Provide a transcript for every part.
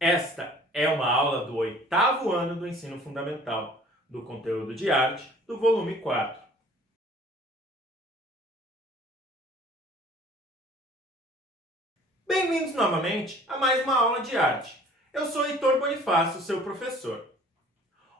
Esta é uma aula do 8º ano do ensino fundamental, do conteúdo de arte, do volume 4. Bem-vindos novamente a mais uma aula de arte. Eu sou Heitor Bonifácio, seu professor.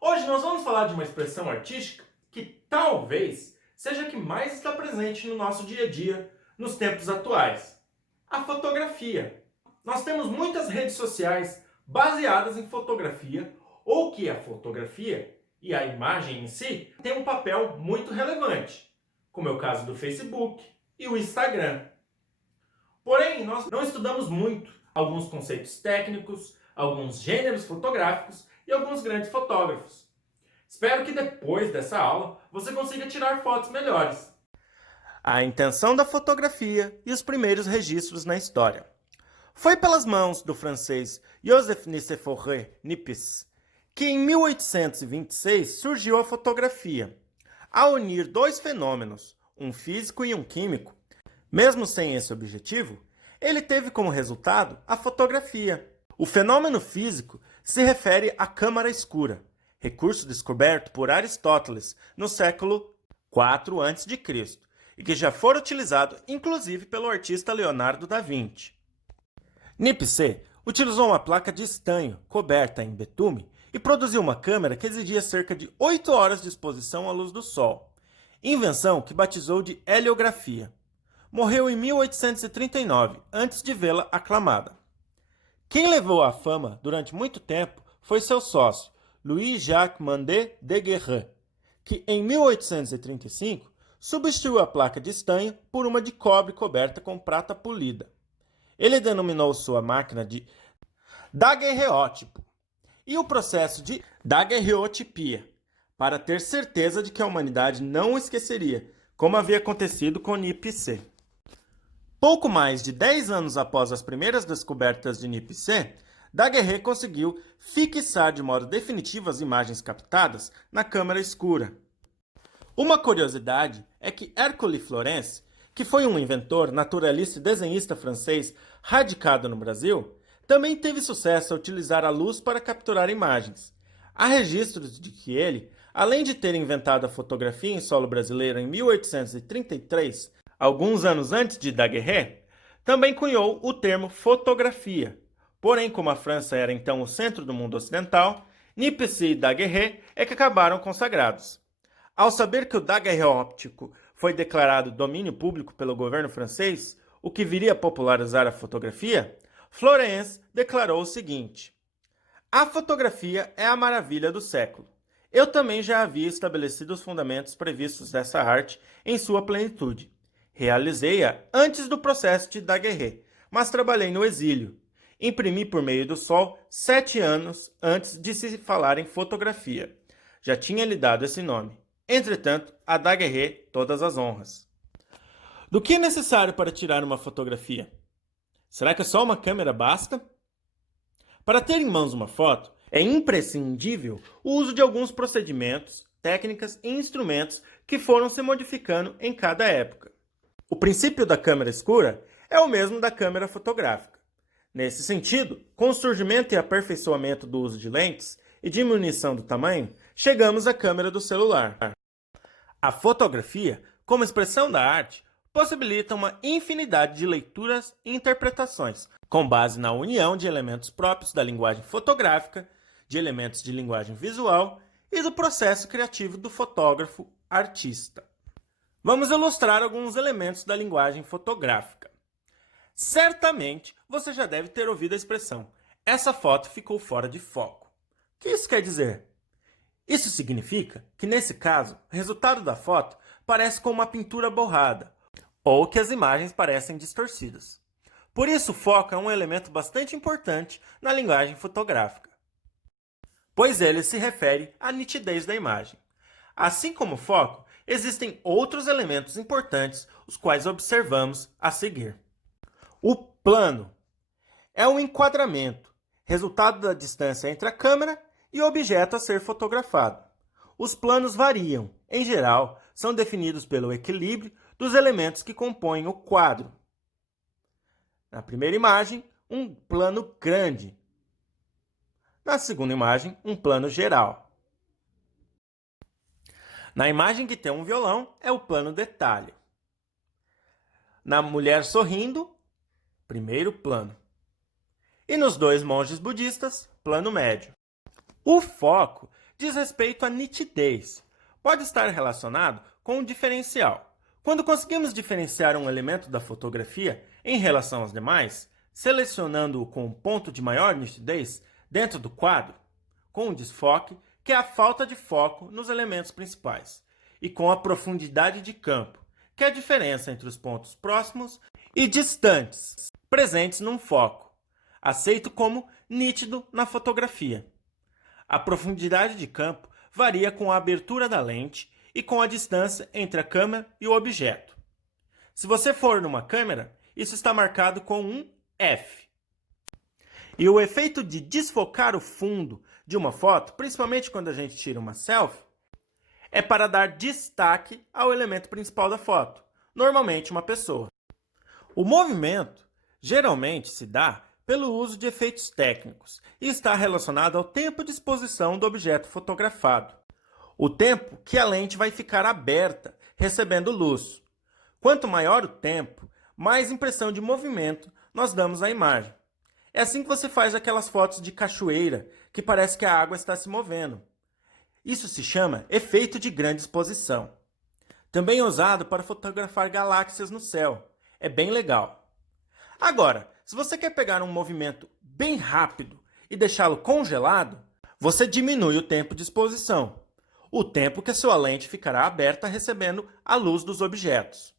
Hoje nós vamos falar de uma expressão artística que talvez seja a que mais está presente no nosso dia a dia nos tempos atuais: a fotografia. Nós temos muitas redes sociais baseadas em fotografia, ou que a fotografia e a imagem em si têm um papel muito relevante, como é o caso do Facebook e o Instagram. Porém, nós não estudamos muito alguns conceitos técnicos, alguns gêneros fotográficos e alguns grandes fotógrafos. Espero que depois dessa aula você consiga tirar fotos melhores. A intenção da fotografia e os primeiros registros na história. Foi pelas mãos do francês Joseph Nicéphore Niepce que em 1826 surgiu a fotografia, a unir dois fenômenos, um físico e um químico. Mesmo sem esse objetivo, ele teve como resultado a fotografia. O fenômeno físico se refere à câmara escura, recurso descoberto por Aristóteles no século IV a.C., e que já fora utilizado inclusive pelo artista Leonardo da Vinci. Niepce utilizou uma placa de estanho coberta em betume e produziu uma câmera que exigia cerca de 8 horas de exposição à luz do sol, invenção que batizou de heliografia. Morreu em 1839, antes de vê-la aclamada. Quem levou à fama durante muito tempo foi seu sócio, Louis-Jacques Mandet de Guérin, que em 1835 substituiu a placa de estanho por uma de cobre coberta com prata polida. Ele denominou sua máquina de daguerreótipo e o processo de daguerreotipia, para ter certeza de que a humanidade não o esqueceria, como havia acontecido com Niepce. Pouco mais de 10 anos após as primeiras descobertas de Niepce, Daguerre conseguiu fixar de modo definitivo as imagens captadas na câmara escura. Uma curiosidade é que Hercule Florence, que foi um inventor, naturalista e desenhista francês radicado no Brasil, também teve sucesso a utilizar a luz para capturar imagens. Há registros de que ele, além de ter inventado a fotografia em solo brasileiro em 1833, alguns anos antes de Daguerre, também cunhou o termo fotografia. Porém, como a França era então o centro do mundo ocidental, Niepce e Daguerre é que acabaram consagrados. Ao saber que o daguerreóptico foi declarado domínio público pelo governo francês, o que viria a popularizar a fotografia, Florence declarou o seguinte: a fotografia é a maravilha do século. Eu também já havia estabelecido os fundamentos previstos dessa arte em sua plenitude. Realizei-a antes do processo de Daguerre, mas trabalhei no exílio. Imprimi por meio do sol 7 anos antes de se falar em fotografia. Já tinha lhe dado esse nome. Entretanto, a Daguerre todas as honras. Do que é necessário para tirar uma fotografia? Será que só uma câmera basta? Para ter em mãos uma foto, é imprescindível o uso de alguns procedimentos, técnicas e instrumentos que foram se modificando em cada época. O princípio da câmera escura é o mesmo da câmera fotográfica. Nesse sentido, com o surgimento e aperfeiçoamento do uso de lentes e diminuição do tamanho, chegamos à câmera do celular. A fotografia, como expressão da arte, possibilita uma infinidade de leituras e interpretações, com base na união de elementos próprios da linguagem fotográfica, de elementos de linguagem visual e do processo criativo do fotógrafo artista. Vamos ilustrar alguns elementos da linguagem fotográfica. Certamente você já deve ter ouvido a expressão: essa foto ficou fora de foco. O que isso quer dizer? Isso significa que, nesse caso, o resultado da foto parece com uma pintura borrada, ou que as imagens parecem distorcidas. Por isso, o foco é um elemento bastante importante na linguagem fotográfica, pois ele se refere à nitidez da imagem. Assim como o foco, existem outros elementos importantes, os quais observamos a seguir. O plano é um enquadramento, resultado da distância entre a câmera e o objeto a ser fotografado. Os planos variam. Em geral, são definidos pelo equilíbrio dos elementos que compõem o quadro. Na primeira imagem, um plano grande. Na segunda imagem, um plano geral. Na imagem que tem um violão, é o plano detalhe. Na mulher sorrindo, primeiro plano. E nos dois monges budistas, plano médio. O foco diz respeito à nitidez. Pode estar relacionado com um diferencial. Quando conseguimos diferenciar um elemento da fotografia em relação aos demais, selecionando-o com um ponto de maior nitidez dentro do quadro, com um desfoque, que é a falta de foco nos elementos principais, e com a profundidade de campo, que é a diferença entre os pontos próximos e distantes, presentes num foco, aceito como nítido na fotografia. A profundidade de campo varia com a abertura da lente e com a distância entre a câmera e o objeto. Se você for numa câmera, isso está marcado com um F. E o efeito de desfocar o fundo de uma foto, principalmente quando a gente tira uma selfie, é para dar destaque ao elemento principal da foto, normalmente uma pessoa. O movimento geralmente se dá pelo uso de efeitos técnicos e está relacionado ao tempo de exposição do objeto fotografado. O tempo que a lente vai ficar aberta, recebendo luz. Quanto maior o tempo, mais impressão de movimento nós damos à imagem. É assim que você faz aquelas fotos de cachoeira, que parece que a água está se movendo. Isso se chama efeito de grande exposição. Também é usado para fotografar galáxias no céu. É bem legal. Agora, se você quer pegar um movimento bem rápido e deixá-lo congelado, você diminui o tempo de exposição, o tempo que a sua lente ficará aberta recebendo a luz dos objetos.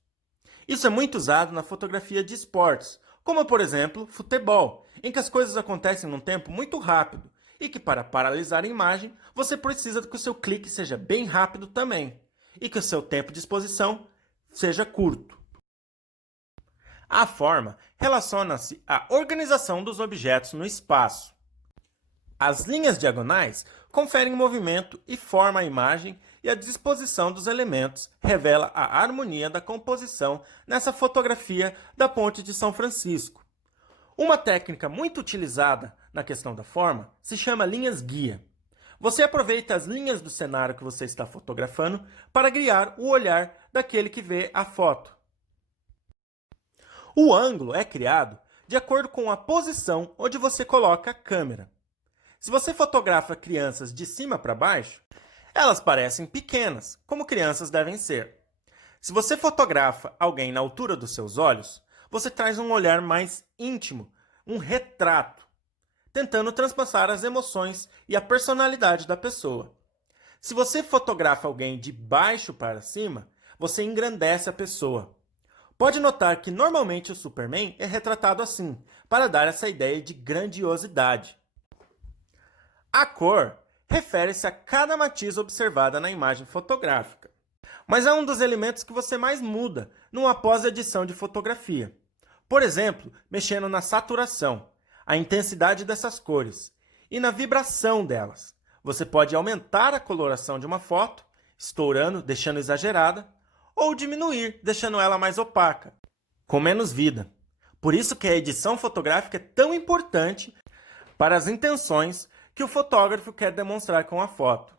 Isso é muito usado na fotografia de esportes, como por exemplo, futebol, em que as coisas acontecem num tempo muito rápido e que para paralisar a imagem, você precisa que o seu clique seja bem rápido também e que o seu tempo de exposição seja curto. A forma relaciona-se à organização dos objetos no espaço. As linhas diagonais conferem movimento e forma à imagem e a disposição dos elementos revela a harmonia da composição nessa fotografia da Ponte de São Francisco. Uma técnica muito utilizada na questão da forma se chama linhas guia. Você aproveita as linhas do cenário que você está fotografando para guiar o olhar daquele que vê a foto. O ângulo é criado de acordo com a posição onde você coloca a câmera. Se você fotografa crianças de cima para baixo, elas parecem pequenas, como crianças devem ser. Se você fotografa alguém na altura dos seus olhos, você traz um olhar mais íntimo, um retrato, tentando transpassar as emoções e a personalidade da pessoa. Se você fotografa alguém de baixo para cima, você engrandece a pessoa. Pode notar que normalmente o Superman é retratado assim, para dar essa ideia de grandiosidade. A cor refere-se a cada matiz observada na imagem fotográfica, mas é um dos elementos que você mais muda numa pós-edição de fotografia. Por exemplo, mexendo na saturação, a intensidade dessas cores e na vibração delas. Você pode aumentar a coloração de uma foto, estourando, deixando exagerada, ou diminuir, deixando ela mais opaca, com menos vida. Por isso que a edição fotográfica é tão importante para as intenções que o fotógrafo quer demonstrar com a foto.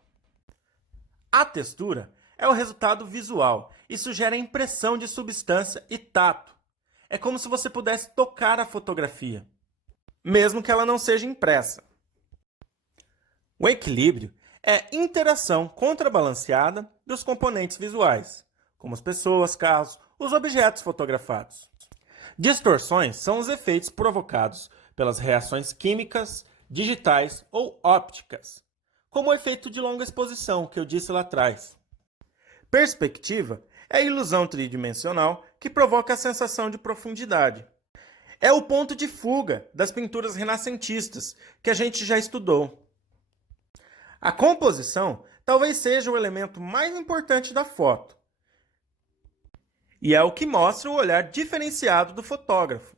A textura é o resultado visual e sugere a impressão de substância e tato. É como se você pudesse tocar a fotografia, mesmo que ela não seja impressa. O equilíbrio é interação contrabalanceada dos componentes visuais, como as pessoas, carros, os objetos fotografados. Distorções são os efeitos provocados pelas reações químicas, digitais ou ópticas, como o efeito de longa exposição que eu disse lá atrás. Perspectiva é a ilusão tridimensional que provoca a sensação de profundidade. É o ponto de fuga das pinturas renascentistas que a gente já estudou. A composição talvez seja o elemento mais importante da foto. E é o que mostra o olhar diferenciado do fotógrafo.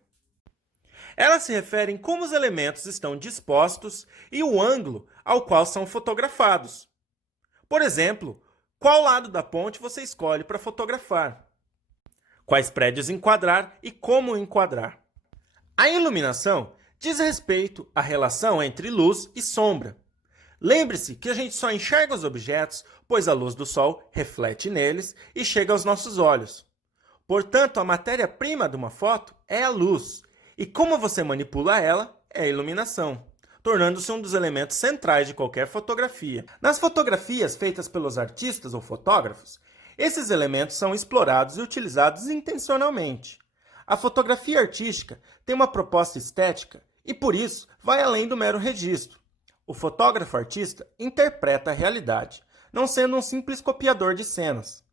Ela se refere em como os elementos estão dispostos e o ângulo ao qual são fotografados. Por exemplo, qual lado da ponte você escolhe para fotografar? Quais prédios enquadrar e como enquadrar? A iluminação diz respeito à relação entre luz e sombra. Lembre-se que a gente só enxerga os objetos, pois a luz do sol reflete neles e chega aos nossos olhos. Portanto, a matéria-prima de uma foto é a luz, e como você manipula ela é a iluminação, tornando-se um dos elementos centrais de qualquer fotografia. Nas fotografias feitas pelos artistas ou fotógrafos, esses elementos são explorados e utilizados intencionalmente. A fotografia artística tem uma proposta estética e, por isso, vai além do mero registro. O fotógrafo artista interpreta a realidade, não sendo um simples copiador de cenas.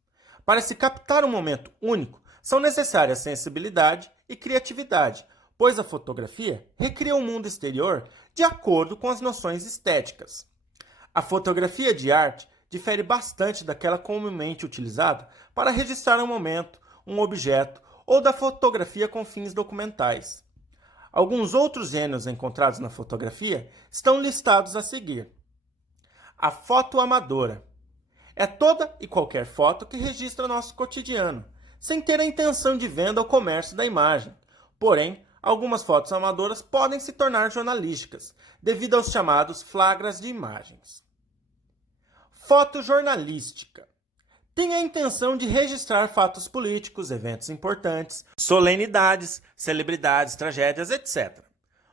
Para se captar um momento único, são necessárias sensibilidade e criatividade, pois a fotografia recria o mundo exterior de acordo com as noções estéticas. A fotografia de arte difere bastante daquela comumente utilizada para registrar um momento, um objeto ou da fotografia com fins documentais. Alguns outros gêneros encontrados na fotografia estão listados a seguir. A foto amadora é toda e qualquer foto que registra nosso cotidiano, sem ter a intenção de venda ou comércio da imagem. Porém, algumas fotos amadoras podem se tornar jornalísticas, devido aos chamados flagras de imagens. Fotojornalística tem a intenção de registrar fatos políticos, eventos importantes, solenidades, celebridades, tragédias, etc.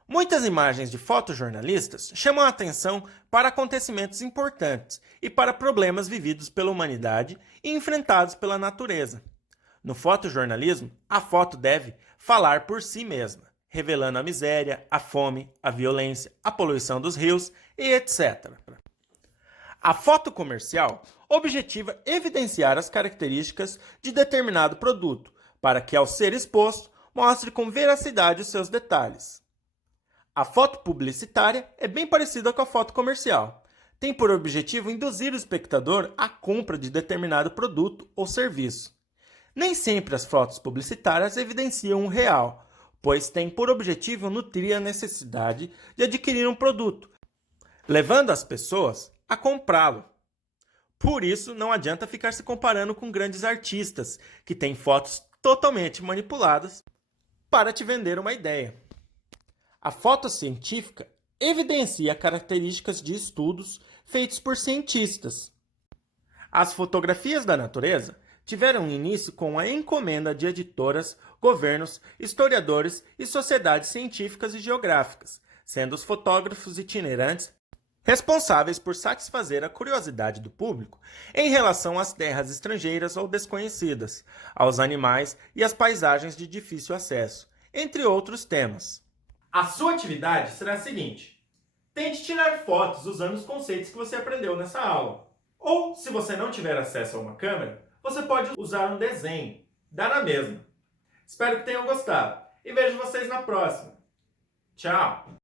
Muitas imagens de fotojornalistas chamam a atenção para acontecimentos importantes e para problemas vividos pela humanidade e enfrentados pela natureza. No fotojornalismo, a foto deve falar por si mesma, revelando a miséria, a fome, a violência, a poluição dos rios e etc. A foto comercial objetiva evidenciar as características de determinado produto, para que, ao ser exposto, mostre com veracidade os seus detalhes. A foto publicitária é bem parecida com a foto comercial. Tem por objetivo induzir o espectador à compra de determinado produto ou serviço. Nem sempre as fotos publicitárias evidenciam o real, pois têm por objetivo nutrir a necessidade de adquirir um produto, levando as pessoas a comprá-lo. Por isso, não adianta ficar se comparando com grandes artistas, que têm fotos totalmente manipuladas para te vender uma ideia. A foto científica evidencia características de estudos feitos por cientistas. As fotografias da natureza tiveram início com a encomenda de editoras, governos, historiadores e sociedades científicas e geográficas, sendo os fotógrafos itinerantes responsáveis por satisfazer a curiosidade do público em relação às terras estrangeiras ou desconhecidas, aos animais e às paisagens de difícil acesso, entre outros temas. A sua atividade será a seguinte: tente tirar fotos usando os conceitos que você aprendeu nessa aula. Ou, se você não tiver acesso a uma câmera, você pode usar um desenho, dá na mesma. Espero que tenham gostado e vejo vocês na próxima. Tchau!